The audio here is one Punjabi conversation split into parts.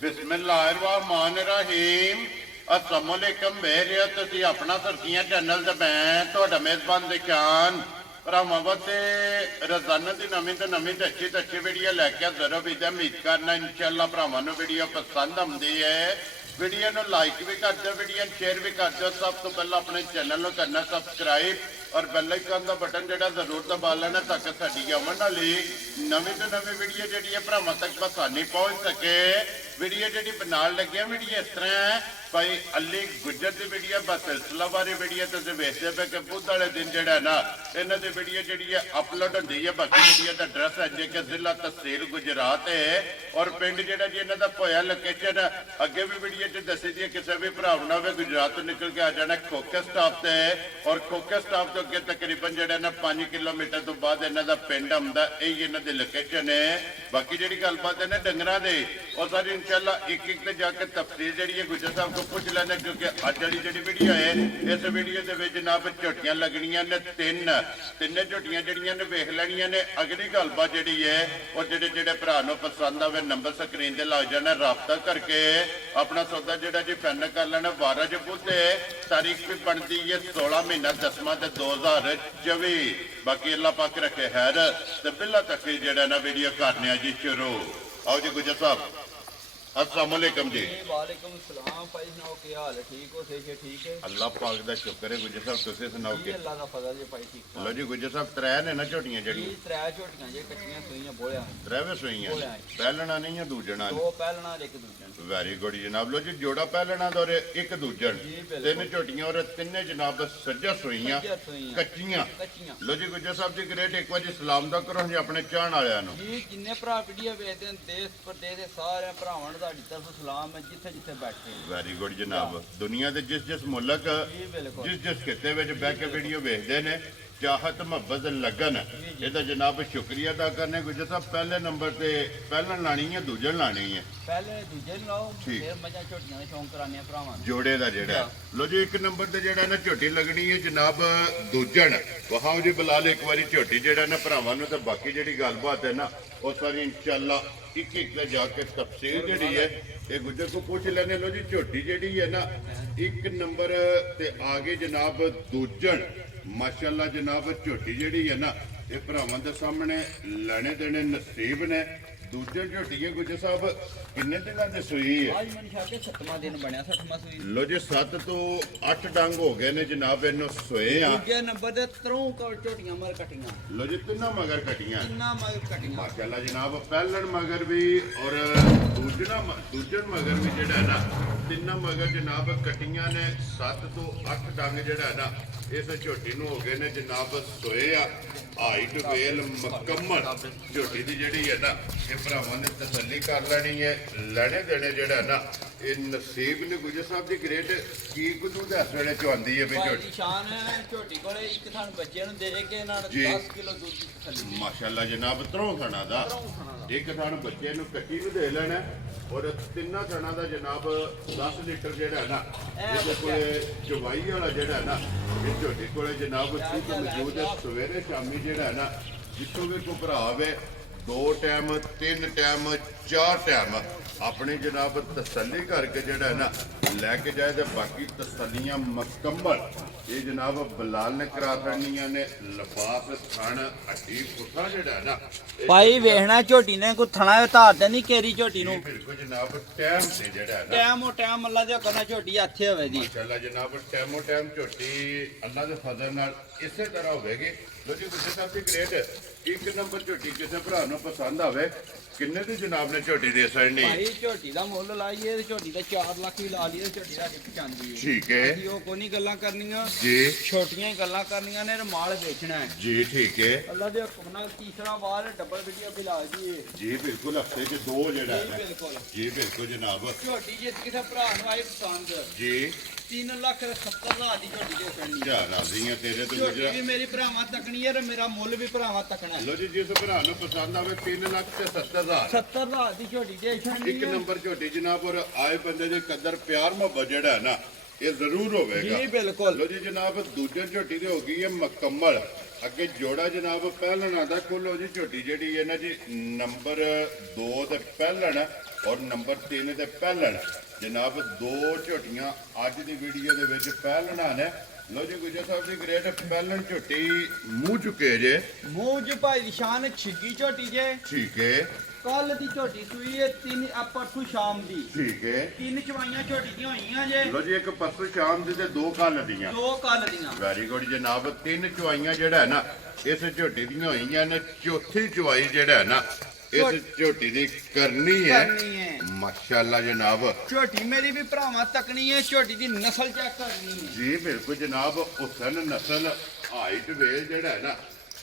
बिस्मिल्लाहिर्रहमानिर्रहीम अस्सलाम वालेकुम मेरे तुसी अपना सरसियां चैनल ते मैं तुहाडा मेज़बान दिशान भरावां वास्ते रोजाना की नवीं तो अच्छी वीडियो लैके जरूर भी उम्मीद करना इंशाअल्लाह भरावां नूं वीडियो पसंद आउंदी है। वीडियो नूं लाइक भी कर दो, वीडियो शेयर भी कर दो। सब तो पहले अपने चैनल को करना सबसक्राइब और बेल आइकन का बटन जो जरूर दबा लेना ताकि साडी आने वाली नवीं तो नवीं वीडियो जी भरावां तक आसानी पहुँच सके। वीडियो जी बनाने लगे वीडियो इस तरह है भाई अली गुजर की वीडियो बस सिलसिलावारी वीडियो तो वेखते पे कि बुध वाले दिन जो है ना इन्हों की वीडियो जी अपलोड होती है। बाकी वीडियो का एड्रैस है जी कि जिला तहसील गुजरात है और पिंड जो जी इन्हों का पोया लोकेशन अगे भी वीडियो च दसी दी किसी भी भरा ना हो गुजरात तो निकल के आ जाना खोखे स्टाफ से और खोखे स्टाफ तो अगे तकरीबन जो ना 5 किलोमीटर तो बाद इन्हों का पिंड आता यही इन्हों की लोकेशन है। बाकी जी गलबात है ना डंगर की और सारी इंशाल्लाह एक एक जाके तफसील जी है गुजर साहब को पूछ लेना क्योंकि अज वाली जी वीडियो है इस वीडियो के जनाब झोटियां लगनिया ने तिन्न झोटियां जड़ियां ने वेख लैनिया ने। अगली गलबात जी है और जेडे भरा पसंद आवे नंबर स्क्रीन से लग जाना रबता करके अपना सौदा जोड़ा जी फाइनल कर लेना। 12 बुध तारीख भी बनती है 16 महीना 10वां 2024। बाकी अल्लाह पाक रखे खैर तो पहला तक जो ना वीडियो करने जी शुरू। आओ जी गुजर साहब अस्सलाम वालेकुम जी। वालेकुम सलाम भाई सुनाओ की हाल है? ठीक हो? सही है? ठीक है अल्लाह पाक दा शुक्र है। गुजर साहब तुसी सुनाओ के अल्लाह दा फजल है भाई ठीक ठाक। लो जी गुजर साहब त्रै ने ना झोटियां जड़ी जी त्रै झोटियां जे कच्चियां सुइयां बोलियां त्रेवे सुइयां पहलना नहीं है दूजणा दो पहलना और एक दूजन। वेरी गुड जनाब। लो जी जोड़ा पहलना और एक दूजन तीन झोटियां और तिन्ने जनाब सज्जा सुइयां कच्चियां। लो जी गुजर साहब जी ग्रेट एक बार सलाम दा करो जी अपने चाहण वालियां नु जी जिन्ने भरा वीडियो वेखदे न देश प्रदेश दे सारे भरावां नु तुहाडी तरफ सलाम है जिथे जिथे बैठे। वेरी गुड जनाब। दुनिया के जिस मुल्क जिस खिते में बह के वीडियो वेखते हैं चाहत मुहब्बत लगन यदा जनाब शुक्रिया अदा करने। गुजर साहब पहले नंबर से पहलन लानी है दूजन लानी है पहले दूजे लाओ फिर मजा झोटियां दे शौक कराने भरावां जोड़े का जेड़ा। लो जी एक नंबर से जेड़ा ना झोटी लगनी है जनाब दूजन वहां जी बिलाल एक बार झोटी जेड़ा ना भरावां नूं ते बाकी जेड़ी गलबात है ना वो सारी इंशाअल्लाह एक एक जाके तफसील जी है ये गुजर को पूछ लेने। लो जी झोटी जी है ना एक नंबर ते आगे जनाब दूजन माशाअल्लाह जनाब झोटी जी है ना ये भरावां दे सामने लेने देने नसीब ने। दूजे झोटी है गुजर साहब किन्ने दिनों की सुई है? आज मन शाह के 7वां दिन बनया 6वां सुई। लो जी 7 तो 8 डंग हो गए ने जनाब इन्हों सोए आ। दूजे नंबर ते 3 झोटियां मगर कटियां। लो जी तिना मगर कटियां मगर कटियां माशाअल्लाह जनाब पहलन मगर भी और दूजन मगर भी जेड़ा है ना तिना मगर जनाब कटियां ने 7 तो 8 डंग जेड़ा है ना इस झोटी नूं हो गए ने जनाब सोए आ। हाइट वेल मुकम्मल झोटी दी जेड़ी है ना ये भरावां ने तसल्ली कर लेनी है। लेने देने जेड़ा है ना ये नसीब ने। गुजर साहब जी ग्रेट की कुछ इस वेले चुआंदी है भी झोटी शान झोटी कोले एक थान बच्चे नु दे के ना 10 किलो दूध थल्ली माशाअल्लाह जनाब 3 थणा दा एक थान बच्चे नु कच्ची नु दे लेना और तिना थणा दा जनाब 10 लीटर जेड़ा है ना इस कोले चवाई वाला जेड़ा है ना इस झोटी कोले जनाब ठीक मौजूद है। सवेरे शामी जेड़ा है ना जितों भी कोई भरा आवे 2 टाइम 3 टाइम 4 टाइम अपनी जनाब तसल्ली करके जेड़ा है ना लैके जाए तो बाकी तसल्लियां मुकम्मल ये जनाब बिलाल ने करा देनियां ने। लिफाफ थण हड्डी पुट्ठा जेड़ा है ना भाई वेखना झोटी ने कोई थणा धार ते नहीं केरी झोटी नु बिल्कुल जनाब टाइम से जेड़ा है ना टाइम अल्लाह दे करना झोटी हथे होवे दी माशाअल्लाह जनाब टाइमो टाइम झोटी अल्लाह दे फजल नाल इसे तरह होवेगी। लो जी गुजर साहब जी ग्रेट एक नंबर झोटी किसी भरा नूं पसंद आवे किन्ने दी जनाब ने झोटी दे सकनी? भाई झोटी दा मुੱਲ लाइए झोटी दा 4 लाख भी ला लिए झोटी दा पचांदी है। ठीक है ਅਸੀਂ ਉਹ ਕੋਈ ਨਹੀਂ ਗੱਲਾਂ ਕਰਨੀਆਂ जी ਛੋਟੀਆਂ ਹੀ ਗੱਲਾਂ ਕਰਨੀਆਂ ਨੇ ਮਾਲ ਵੇਚਣਾ ਹੈ। जी ठीक है ਅੱਲਾ ਦੇ ਹੁਕਮ ਨਾਲ ਤੀਸਰਾ ਵਾਰ ਡਬਲ ਵੀਡੀਓ ਵੀ ਲਾ ਜੀ जी बिल्कुल हफ्ते के 2 जेड़ा है ना ਬਿਲਕੁਲ जी बिल्कुल जनाब ਝੋਟੀ ਜੇ ਕਿਸੇ ਭਰਾ ਨੂੰ ਆਏ ਪਸੰਦ जी 3,70,000 ਦੀ ਝੋਟੀ ਦੇ ਪੈਣੀ क्या राजी है तेरे तो ਝੋਟੀ गुजरा। ਵੀ ਮੇਰੀ ਭਰਾਵਾਂ ਤੱਕਣੀ ਹੈ ਤੇ ਮੇਰਾ ਮੁੱਲ ਵੀ ਭਰਾਵਾਂ ਤੱਕਣਾ ਹੈ। लो जी जिस भरा नूं पसंद आवे 3,70,000 70,000 ਦੀ ਝੋਟੀ ਦੇ ਛਣੀ एक नंबर झोटी जनाब और आए बंदे दे कदर प्यार मोहब्बत जेड़ा है ना ये जरूर होगा। जी बिल्कुल लो जी जनाब दूजे झोटी की हो गई है मुकम्मल ਅੱਗੇ ਜੋੜਾ ਜਨਾਬ ਪਹਿਲਣ ਆਂਦਾ ਖੋਲੋ ਜੀ ਝੋਟੀ ਜਿਹੜੀ ਹੈ ਨਾ ਜੀ ਨੰਬਰ 2 ਤੇ ਪਹਿਲਣ ਔਰ ਨੰਬਰ 3 ਤੇ ਪਹਿਲਣ ਜਨਾਬ ਦੋ ਝੋਟੀਆਂ ਅੱਜ ਦੀ ਵੀਡੀਓ ਦੇ ਵਿੱਚ ਪਹਿਲਣਾ ਨੇ। ਲੋ ਜੀ ਗੁਜਰ ਸਾਹਿਬ ਦੀ ਗ੍ਰੇਟ ਪਹਿਲਣ ਝੋਟੀ ਮੂੰਹ ਚੁੱਕੇ ਜੇ ਮੂੰਹ ਚ ਭਾਈ ਦੀ ਸ਼ਾਨ ਛਿੱਗੀ ਝੋਟੀ ਜੇ। ਠੀਕ ਹੈ ਕੱਲ ਦੀ ਝੋਟੀ ਸੂਈ ਹੈ 3 ਪਰਸੋਂ ਸ਼ਾਮ ਦੀ। ਠੀਕ ਹੈ 3 ਚਵਾਈਆਂ ਝੋਟੀ ਦੀਆਂ ਹੋਈਆਂ ਜੇ। ਲੋ ਜੀ ਇੱਕ ਪਰਸੋਂ ਸ਼ਾਮ ਦੀ ਤੇ 2 ਕੱਲ ਦੀਆਂ। 2 ਕੱਲ ਦੀਆਂ। ਵੈਰੀ ਗੁੱਡ ਜਨਾਬ 3 ਚਵਾਈਆਂ ਜਿਹੜਾ ਹੈ ਨਾ ਇਸ ਝੋਟੀ ਦੀਆਂ ਹੋਈਆਂ ਨੇ। ਚੌਥੀ ਚਵਾਈ ਜਿਹੜਾ ਹੈ ਨਾ ਇਸ ਝੋਟੀ ਦੀ ਕਰਨੀ ਹੈ ਮਾਸ਼ਾਅੱਲਾ ਜਨਾਬ। ਝੋਟੀ ਮੇਰੀ ਵੀ ਭਰਾਵਾਂ ਤੱਕਣੀ ਹੈ। ਝੋਟੀ ਦੀ ਨਸਲ ਚੈੱਕ ਕਰਨੀ ਹੈ ਜੀ ਬਿਲਕੁਲ ਜਨਾਬ। ਹੁਸਨ ਨਸਲ ਹਾਈਟ ਵੇਲ ਜਿਹੜਾ ਹੈ ਨਾ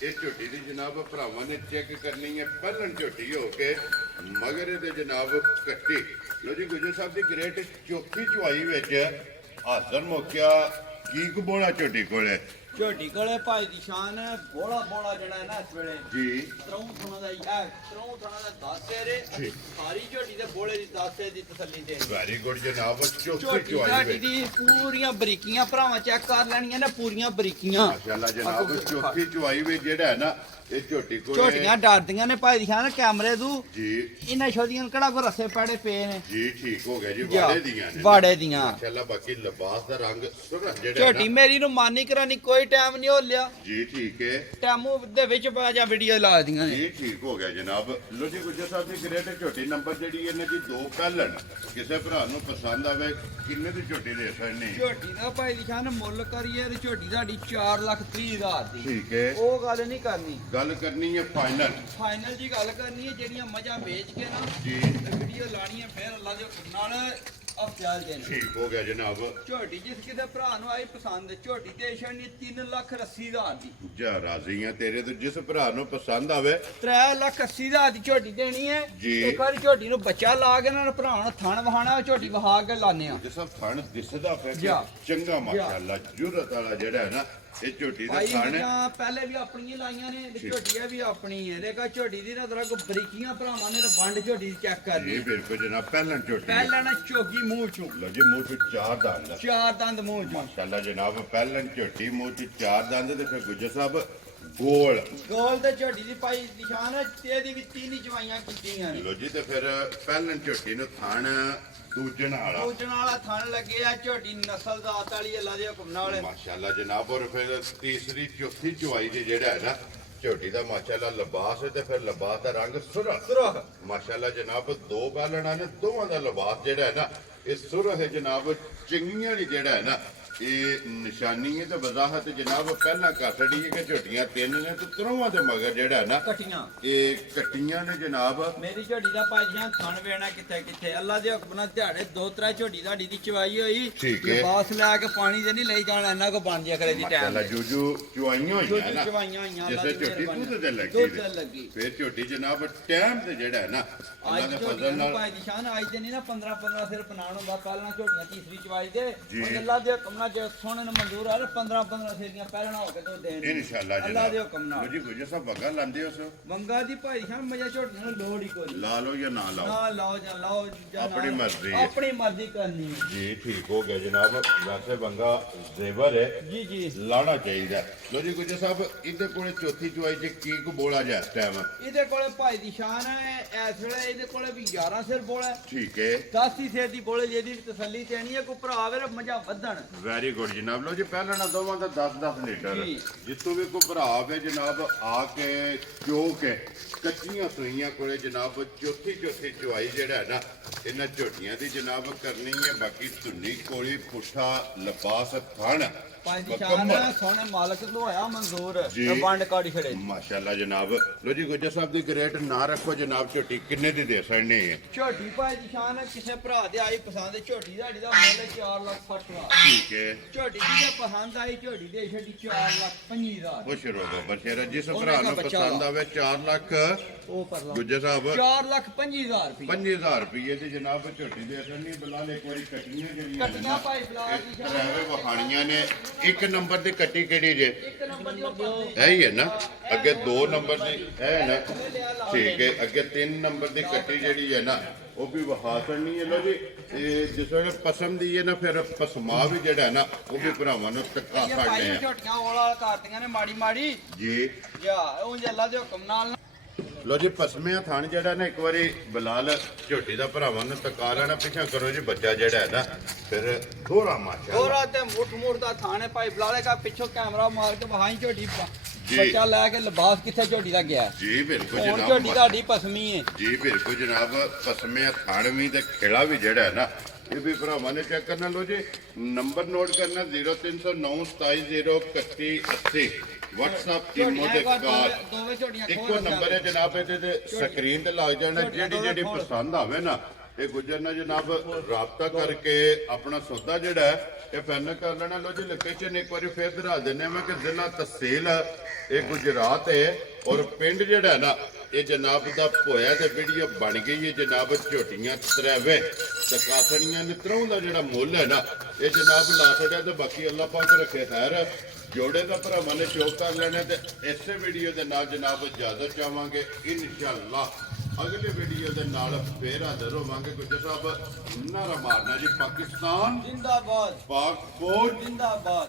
ਇਹ ਝੋਟੀ ਦੀ ਜਨਾਬ ਭਰਾਵਾਂ ਨੇ ਚੈੱਕ ਕਰਨੀ ਹੈ। ਪਹਿਲਣ ਝੋਟੀ ਹੋ ਕੇ ਮਗਰ ਇਹਦੇ ਜਨਾਬ ਕੱਟੀ। ਲੋ ਜੀ ਗੁਜਰ ਸਾਹਿਬ ਦੀ ਗ੍ਰੇਟ ਚੌਥੀ ਚਵਾਈ ਵਿੱਚ ਹਾਜ਼ਰ ਮੌਕਿਆ ਕੀ ਕਬੋਲਾ ਝੋਟੀ ਕੋਲੇ। ਝੋਟੀ ਕੋਲੇ ਭਾਈ ਦੀ ਸ਼ਾਨ ਬੋਲਾ ਜਿਹੜਾ ਹੈ ਨਾ ਇਸ ਵੇਲੇ ਜੀ ਤਰੋਂ ਥਣਾ ਦਾ ਤਰੋਂ ਥਣਾ ਦਾ 10 ਰੇ ਸਾਰੀ ਝੋਟੀ ਦੇ ਬੋਲੇ ਦੀ 10 ਦੀ ਤਸੱਲੀ ਤੇ। ਵੈਰੀ ਗੁੱਡ ਜਨਾਬ ਚੌਥੀ ਝੋਟੀ ਚਵਾਈ ਵਿੱਚ ਦੀ ਪੂਰੀਆਂ ਬਰੀਕੀਆਂ ਭਰਾਵਾਂ ਚੈੱਕ ਕਰ ਲੈਣੀਆਂ ਨੇ ਪੂਰੀਆਂ ਬਰੀਕੀਆਂ। ਮਾਸ਼ਾਅੱਲਾ ਜਨਾਬ ਚੌਥੀ ਚਵਾਈ ਵਿੱਚ ਜਿਹੜਾ ਹੈ ਨਾ ਇਹ ਝੋਟੀ ਕੋਲੇ ਝੋਟੀਆਂ ਡਰਦੀਆਂ ਨੇ ਭਾਈ ਦੀ ਸ਼ਾਨ ਕੈਮਰੇ ਤੋਂ ਜੀ। ਇਹਨਾਂ ਛੋਦੀਆਂ ਕਿਹੜਾ ਕੋ ਰਸੇ ਪੈੜੇ ਪਏ ਨੇ ਜੀ ਠੀਕ ਹੋ ਗਿਆ ਜੀ ਵਾੜੇ ਦੀਆਂ ਨੇ ਵਾੜੇ ਦੀਆਂ। ਮਾਸ਼ਾਅੱਲਾ ਬਾਕੀ ਲਿਬਾਸ ਦਾ ਰੰਗ ਸੁਰਾ ਜਿਹੜਾ ਝੋਟੀ ਮੇਰੀ ਨੂੰ ਮਾਨੀ ਕਰਾਨੀ ਕੋਈ ਟਾਈਮ ਨਹੀਂ ਹੋ ਲਿਆ। ਜੀ ਠੀਕ ਹੈ ਟੈਮੂ ਦੇ ਵਿੱਚ ਪਾ ਜਾਂ ਵੀਡੀਓ ਲਾ ਦੀਆਂ ਨੇ। ਜੀ ਠੀਕ ਹੋ ਗਿਆ ਜਨਾਬ। ਲੋ ਜੀ ਗੁੱਜਰ ਸਾਹਿਬ ਦੀ ਗ੍ਰੇਟ ਝੋਟੀ ਨੰਬਰ ਜਿਹੜੀ ਇਹਨੇ ਜੀ 2 ਪਹਿਲਣ ਕਿਸੇ ਭਰਾ ਨੂੰ ਪਸੰਦ ਆਵੇ ਕਿੰਨੇ ਦੀ ਝੋਟੀ ਦੇ ਸਕਦੇ। ਝੋਟੀ ਦਾ ਭਾਈ ਦੀ ਸ਼ਾਨ ਮੁੱਲ ਕਰੀਏ ਤੇ ਝੋਟੀ ਸਾਡੀ 4,30,000 ਦੀ। ਠੀਕ ਹੈ ਉਹ ਗੱਲ ਨਹੀਂ ਕਰਨੀ। ਗੱਲ ਕਰਨੀ ਹੈ ਫਾਈਨਲ ਜੀ ਗੱਲ ਕਰਨੀ ਹੈ। ਜਿਹੜੀਆਂ ਮੱਝਾਂ ਵੇਚ ਕੇ ਨਾ ਜੀ ਵੀਡੀਓ ਲਾਣੀ ਹੈ ਫਿਰ ਅੱਲਾ ਦੇ ਹੁਕਮ ਨਾਲ ਅਫਜ਼ਾਲ ਦੇਣਾ। ਠੀਕ ਹੋ ਗਿਆ ਜਨਾਬ। ਝੋਟੀ ਜਿਸ ਕਿਤੇ ਭਰਾ ਨੂੰ ਆਈ ਪਸੰਦ ਝੋਟੀ ਤੇ ਛੜਨੀ 3,80,000 ਦੀ। ਜਾ ਰਾਜ਼ੀ ਆ ਤੇਰੇ ਤੋਂ ਜਿਸ ਭਰਾ ਨੂੰ ਪਸੰਦ ਆਵੇ 3,80,000 ਦੀ ਝੋਟੀ ਦੇਣੀ ਹੈ। ਜੀ। ਇੱਕ ਵਾਰੀ ਝੋਟੀ ਨੂੰ ਬੱਚਾ ਲਾ ਕੇ ਨਾ ਭਰਾ ਨੂੰ ਥਣ ਵਹਾਣਾ ਝੋਟੀ ਵਹਾ ਕੇ ਲਾਣੇ ਆ। ਜਿਸ ਥਣ ਦਿਸਦਾ ਪਿਆ ਜਾ। ਚੰਗਾ ਮਾਸ਼ਾਅੱਲਾ ਜੁਰਤ ਵਾਲਾ ਜਿਹੜਾ ਹੈ ਨਾ ਇਹ ਝੋਟੀ ਦਾ ਭਾਈ ਥਣ ਜਿਹੜੀਆਂ ਪਹਿਲੇ ਵੀ ਆਪਣੀਆਂ ਲਾਈਆਂ ਨੇ ਤੇ ਝੋਟੀਆਂ ਵੀ ਆਪਣੀ ਹੈ। ਦੇਖਾ ਝੋਟੀ ਦੀ ਨਾ ਤਰ੍ਹਾਂ ਕੋ ਬਰੀਕੀਆਂ ਭਰਾਵਾਂ ਨੇ ਤਾਂ ਵੰਡ ਝੋਟੀ ਦੀ ਚੈੱਕ ਕਰਨੀ ਇਹ ਹੈ। ਬਿਲਕੁਲ ਜਨਾਬ ਪਹਿਲਣ ਝੋਟੀ ਪਹਿਲਾਂ ਨਾ ਝੋਗੀ ਮੂੰਹ ਚੋਂ ਲੋ ਜੀ ਮੂੰਹ ਚ 4 ਦੰਦ 4 ਦੰਦ ਮੂੰਹ ਚੋਂ। ਮਾਸ਼ਾਅੱਲਾ ਜਨਾਬ ਪਹਿਲਣ ਝੋਟੀ ਮੂੰਹ ਚ 4 ਦੰਦ ਤੇ ਫਿਰ ਗੁੱਜਰ ਸਾਹਿਬ ਗੋਲ ਗੋਲ ਤੇ ਝੋਟੀ ਦੀ ਪਾਈ ਨਿਸ਼ਾਨ ਹੈ ਤੇ ਇਹਦੀ ਵੀ 3 ਚਵਾਈਆਂ ਕੀਤੀਆਂ ਨੇ। ਲੋ ਜੀ ਤੇ ਫਿਰ ਪਹਿਲਣ ਝੋਟੀ ਨੂੰ ਥਣ ਦੂਜਣ ਵਾਲਾ ਪੂਜਣ ਵਾਲਾ ਥਣ ਲੱਗੇ ਆ। ਝੋਟੀ ਨਸਲ ਦਾਤ ਵਾਲੀ ਅੱਲਾ ਦੇ ਹੁਕਮ ਨਾਲ। ਮਾਸ਼ਾਅੱਲਾ ਜਨਾਬ। ਔਰ ਫਿਰ ਤੀਸਰੀ ਚੌਥੀ ਚਵਾਈ ਦੇ ਜਿਹੜਾ ਹੈ ਨਾ ਝੋਟੀ ਦਾ ਮਾਸ਼ਾਅੱਲਾ ਲਿਬਾਸ ਹੈ ਤੇ ਫਿਰ ਲਿਬਾਸ ਦਾ ਰੰਗ ਸੁਰਖ ਮਾਸ਼ਾਅੱਲਾ ਜਨਾਬ। 2 ਬਾਲਣਾ ਨੇ ਦੋਵਾਂ ਦਾ ਲਿਬਾਸ ਜਿਹੜਾ ਹੈ ਨਾ ਇਹ ਸੁਰਖ ਹੈ ਜਨਾਬ। ਚੰਗੀਆਂ ਵਾਲੀ ਜਿਹੜਾ ਹੈ ਨਾ ਇਹ ਨਿਸ਼ਾਨੀ ਹੈ ਤੇ ਵਜ਼ਾਹਤ ਜਨਾਬ ਪਹਿਲਾਂ ਕੱਟੜੀ ਹੈ ਕਿ ਝੋਟੀਆਂ 3 ਨੇ ਤੇ ਤਰੋਆਂ ਦੇ ਮਗਰ ਜਿਹੜਾ ਹੈ ਨਾ ਕਟੀਆਂ ਇਹ ਕੱਟੀਆਂ ਨੇ ਜਨਾਬ। ਮੇਰੀ ਝੋਟੀ ਦਾ ਭਾਜੀਆਂ ਥਣ ਵੇਣਾ ਕਿੱਥੇ ਅੱਲਾ ਦੇ ਹੁਕਮ ਨਾਲ ਦਿਹਾੜੇ 2-3 ਝੋਟੀ ਤੁਹਾਡੀ ਦੀ ਚਵਾਈ ਹੋਈ। ਠੀਕ ਹੈ। ਲਿਬਾਸ ਲੈ ਕੇ ਪਾਣੀ ਦੇ ਨਹੀਂ ਲਈ ਜਾਣਾ ਇਹਨਾਂ ਕੋ ਬਣ ਜਾ ਕਰੇ ਦੀ ਟਾਈਮ। ਮਾਸ਼ਾਅੱਲਾ ਜੂਜੂ ਚਵਾਈਆਂ ਹੋਈਆਂ ਨਾ ਚਵਾਈਆਂ ਹੋਈਆਂ ਜਿਸੇ ਝੋਟੀ ਦੁੱਧ ਤੇ ਲੱਗੀ ਫਿਰ ਝੋਟੀ ਜਨਾਬ ਟਾਈਮ ਤੇ ਜਿਹੜਾ ਹੈ ਨਾ ਅੱਲਾ ਅੱਜ ਦੇ ਝੋਟੀਆਂ ਫਜ਼ਲ ਨੂੰ ਨਾਲ ਭਾਈ ਦੀ ਸ਼ਾਨ ਅੱਜ ਦੇ ਨਹੀਂ ਨਾ 15 ਸਿਰ ਪਨਾਣ ਹੁੰਦਾ। ਪਹਿਲਾਂ ਝੋਟੀਆਂ ਤੀਸਰੀ ਚਵਾਈ ਦੇ ਜੀ। ਹੁਣ ਅੱਲਾ ਦੇ ਹੁਕਮ ਨਾਲ ਜੇ ਸੋਹਣੇ ਨੂੰ ਮਨਜ਼ੂਰ ਆ 15 ਸਿਰ ਦੀਆਂ ਪਹਿਲਾਂ ਹੋ ਕੇ ਤੋਂ ਦੇਣ ਇਨਸ਼ਾਅੱਲਾ ਅੱਲਾ ਦੇ ਜਨਾਬ। ਹੁਕਮ ਨਾਲ। ਜੀ ਗੁਜਰ ਸਾਹਿਬ ਵਗਾ ਲਾਂਦੇ ਉਸ ਮੰਗਾ ਦੀ ਭਾਈ ਦੀ ਸ਼ਾਨ ਮਜਾ ਝੋਟੀਆਂ ਨੂੰ ਲੋੜ ਹੀ ਕੋਈ ਲਾ ਲਓ ਜਾਂ ਨਾ ਲਾਓ ਨਾ ਲਾਓ ਜਾਂ ਲਾਓ ਜਾਂ ਆਪਣੀ ਨਾ- ਮਰਜ਼ੀ ਹੈ। ਆਪਣੀ ਮਰਜ਼ੀ ਕਰਨੀ ਹੈ। ਜੀ ਠੀਕ ਹੋ ਗਿਆ ਜਨਾਬ। ਵੈਸੇ ਬੰਗਾ ਜ਼ੇਵਰ ਹੈ ਜੀ ਜੀ ਲਾਣਾ ਚਾਹੀਦਾ। ਲੋ ਜੀ ਗੁਜਰ ਸਾਹਿਬ ਇਹਦੇ ਕੋਲੇ ਚੌਥੀ ਚਵਾਈ ਚ ਕੀ ਕੋ ਬੋਲਾ ਜਾ ਇਸ ਟਾਈਮ। ਇਹਦੇ ਕੋਲੇ ਭਾਈ ਦੀ ਸ਼ਾਨ ਹੈ ਇਸ ਵੇਲੇ ਇਹਦੇ ਕੋਲੇ ਵੀ 11 ਸਿਰ ਬੋਲ ਹੈ। ਠੀਕ ਹੈ 10 ਹੀ ਸਿਰ ਦੀ ਬੋਲੇ ਜਿਹਦੀ ਵੀ ਤਸੱਲੀ ਦੇਣੀ ਹੈ। ਕੋਈ ਭਰਾ ਆਵੇ ਮਜਾ ਵਧਣ। ਵੈਰੀ ਗੁੱਡ ਜਨਾਬ। ਲੋ ਜੀ ਪਹਿਲਾਂ ਨਾ ਦੋਵਾਂ ਦਾ 10-10 ਲੀਟਰ ਜੀ। ਜਿੱਤੋਂ ਵੀ ਕੋ ਭਰਾ ਆਵੇ ਜਨਾਬ ਆ ਕੇ ਚੋ ਕੇ ਕੱਚੀਆਂ ਸੂਈਆਂ ਕੋਲੇ ਜਨਾਬ ਚੌਥੀ ਚਵਾਈ ਜਿਹੜਾ ਹੈ ਨਾ ਇਹਨਾਂ ਝੋਟੀਆਂ ਦੀ ਜਨਾਬ ਕਰਨੀ ਹੈ। ਬਾਕੀ ਧੁੰਨੀ ਕੋਲੀ ਪੁੱਠਾ ਲਿਬਾਸ ਥਣ ਭਾਈ ਦੀ ਸ਼ਾਨ ਹੈ ਸੋਹਣੇ ਮਾਲਕ ਨੂੰ ਹੋਇਆ ਮਨਜ਼ੂਰ ਜੀ। ਤੇ ਵੰਡ ਕਾੜੀ ਖੜੇ। ਮਾਸ਼ਾਅੱਲਾ ਜਨਾਬ। ਲੋ ਜੀ ਗੁੱਜਰ ਸਾਹਿਬ ਦੀ ਗ੍ਰੇਟ ਨਾ ਰੱਖੋ ਜਨਾਬ ਝੋਟੀ ਕਿੰਨੇ ਦੀ ਦੇ ਸਕਦੇ ਹੈ। ਝੋਟੀ ਭਾਈ ਦੀ ਸ਼ਾਨ ਹੈ ਕਿਸੇ ਭਰਾ ਦੇ ਆਈ ਪਸੰਦ ਝੋਟੀ ਦਾ ਮੁੱਲ 4,60,000। ਠੀਕ ਹੈ ਝੋਟੀ ਦੀ ਪਸੰਦ ਆਈ ਝੋਟੀ ਦੇ ਛੱਡੀ 4,25,000। ਖੁਸ਼ ਰਹੋ ਬਸ਼ੇਰਾ ਜਿਸ ਉਹਨੇ ਭਰਾ ਕਿਹਾ ਨੂੰ ਬੱਚਾ ਪਸੰਦ ਆਵੇ 4 ਲੱਖ ਉਹ ਪਰ ਲਾ ਗੁੱਜਰ ਸਾਹਿਬ 4,25,000 ਰੁਪਏ 5000 ਰੁਪਏ ਦੀ ਜਨਾਬ ਝੋਟੀ ਦੇ ਅਸਰ ਨਹੀਂ ਬੁਲਾ ਲੈ ਇੱਕ ਵਾਰੀ ਕੱਟੀਆਂ ਜਿਹੜੀਆਂ ਨੇ ਕੱਟੀਆਂ ਨਾ, ਭਾਈ ਬਲਾਕ ਦੀ ਇਹ ਸ਼ਾਨ ਰਹਿਵੇ ਵਹਾਣੀਆਂ ਨੇ। 1 ਨੰਬਰ ਦੀ ਕੱਟੀ ਕਿਹੜੀ ਜੇ ਇੱਕ ਨੰਬਰ ਦੀ ਉਹ ਹੈ ਹੀ ਹੈ ਨਾ। ਅੱਗੇ 2 ਨੰਬਰ ਦੀ ਹੈ ਨਾ। ਠੀਕ ਹੈ ਅੱਗੇ 3 ਨੰਬਰ ਦੀ ਕੱਟੀ ਜਿਹੜੀ ਹੈ ਨਾ ਉਹ ਵੀ ਵਹਾ ਕਰਨੀ ਹੈ। ਲੋ ਜੀ ਇਹ ਜਿਸ ਵੇਲੇ ਪਸਮ ਦੀ ਹੈ ਨਾ ਫਿਰ ਪਸਮਾ ਵੀ ਜਿਹੜਾ ਹੈ ਨਾ ਉਹ ਵੀ ਭਰਾਵਾਂ ਨੂੰ ਤੱਕਾ ਇਹ ਸਕਦੇ ਪਾਈਆਂ ਆ ਝੋਟੀਆਂ ਔਲਾਲ ਕਰਦੀਆਂ ਨੇ ਮਾੜੀ ਮਾੜੀ ਜੀ। ਯਾ ਉਹ ਅੱਲਾ ਦੇ ਹੁਕਮ ਨਾਲ ਨਾ ਲੋ ਜੀ ਪਸਮਿਆਂ ਥਣ ਜਿਹੜਾ ਨਾ ਇੱਕ ਵਾਰੀ ਬਲਾਲ ਝੋਟੀ ਦਾ ਭਰਾਵਾਂ ਨੂੰ ਤੱਕਾ ਲੈਣਾ ਪਿੱਛਾ ਕਰੋ ਜੀ ਬੱਚਾ ਜਿਹੜਾ ਹੈ ਨਾ ਫਿਰ ਦੋਹਰਾ ਮਾਸ਼ਾਅੱਲਾ ਦੋਰਾ ਤੇ ਮੁੱਠ ਦਾ ਥਾਣੇ ਭਾਈ ਬਲਾਲੇ ਕਾ ਪਿੱਛੋਂ ਕੈਮਰਾ ਮਾਰ ਕੇ ਵਹਾਈ ਝੋਟੀ ਜੀ। ਬੱਚਾ ਲੈ ਕੇ ਲਿਬਾਸ ਕਿੱਥੇ ਝੋਟੀ ਦਾ ਗਿਆ ਜੀ ਬਿਲਕੁਲ ਹੁਣ ਜਨਾਬ ਝੋਟੀ ਤੁਹਾਡੀ ਪਸਮੀ ਹੈ ਜੀ ਬਿਲਕੁਲ ਜਨਾਬ ਪਸਮਿਆਂ ਥਣ ਵੀ ਤੇ ਖੇੜਾ ਵੀ ਜਿਹੜਾ ਹੈ ਨਾ ਇਹ ਵੀ ਭਰਾਵਾਂ ਨੇ ਚੈੱਕ ਕਰਨਾ। ਲੋ ਜੀ ਨੰਬਰ ਨੋਟ ਕਰਨਾ 0309273180 WhatsApp ਇਮੋ ਤੇ ਕਾਲ ਦੋਵੇਂ ਝੋਟੀਆਂ ਇੱਕੋ ਨੰਬਰ ਹੈ ਜਨਾਬ ਇਹਦੇ ਤੇ ਸਕਰੀਨ ਤੇ ਲੱਗ ਜਾਣਾ। ਜਿਹੜੀ ਪਸੰਦ ਆਵੇ ਨਾ ਇਹ ਗੁੱਜਰ ਨਾਲ ਜਨਾਬ ਰਾਬਤਾ ਕਰਕੇ ਆਪਣਾ ਸੌਦਾ ਜਿਹੜਾ ਹੈ ਇਹ ਫਾਈਨਲ ਕਰ ਲੈਣਾ। ਲੋ ਜੀ ਲੋਕੇਸ਼ਨ ਇੱਕ ਵਾਰੀ ਫੇਰ ਦਿਖਾ ਦਿੰਨੇ ਮੈਂ ਕਿ ਜ਼ਿਲ੍ਹਾ ਤਹਿਸੀਲ ਇਹ ਗੁਜਰਾਤ ਹੈ ਔਰ ਪਿੰਡ ਜਿਹੜਾ ਹੈ ਨਾ ਇਹ ਜਨਾਬ ਦਾ ਭੋਇਆ ਤੇ ਵੀਡੀਓ ਬਣ ਗਈ ਹੈ ਜਨਾਬ ਝੋਟੀਆਂ ਤਰੇਵੇ ਤੇ ਕਾਸਣੀਆਂ ਨਿਤਰੋਂ ਦਾ ਜਿਹੜਾ ਮੁੱਲ ਹੈ ਨਾ ਇਹ ਜਨਾਬ ਲਾ ਛੱਡਿਆ ਤੇ ਬਾਕੀ ਅੱਲਾਹ ਪਾਕ ਰੱਖੇ ਖੈਰ। ਜੋੜੇ ਦਾ ਭਰਾਵਾਂ ਨੇ ਸ਼ੌਕ ਕਰ ਲੈਣਾ ਤੇ ਇਸੇ ਵੀਡੀਓ ਦੇ ਨਾਲ ਜਨਾਬ ਇਜਾਜ਼ਤ ਚਾਹਾਂਗੇ ਇਨਸ਼ਾਅੱਲਾ। ਅਗਲੇ ਵੀਡੀਓ ਦੇ ਨਾਲ ਫੇਰ ਹਾਜ਼ਰ ਹੋਵਾਂਗੇ। ਗੁੱਜਰ ਸਾਹਿਬ ਨਾਰਾ ਮਾਰਨਾ ਜੀ ਪਾਕਿਸਤਾਨ ਜਿੰਦਾਬਾਦ ਪਾਕ ਫੌਜ ਜਿੰਦਾਬਾਦ।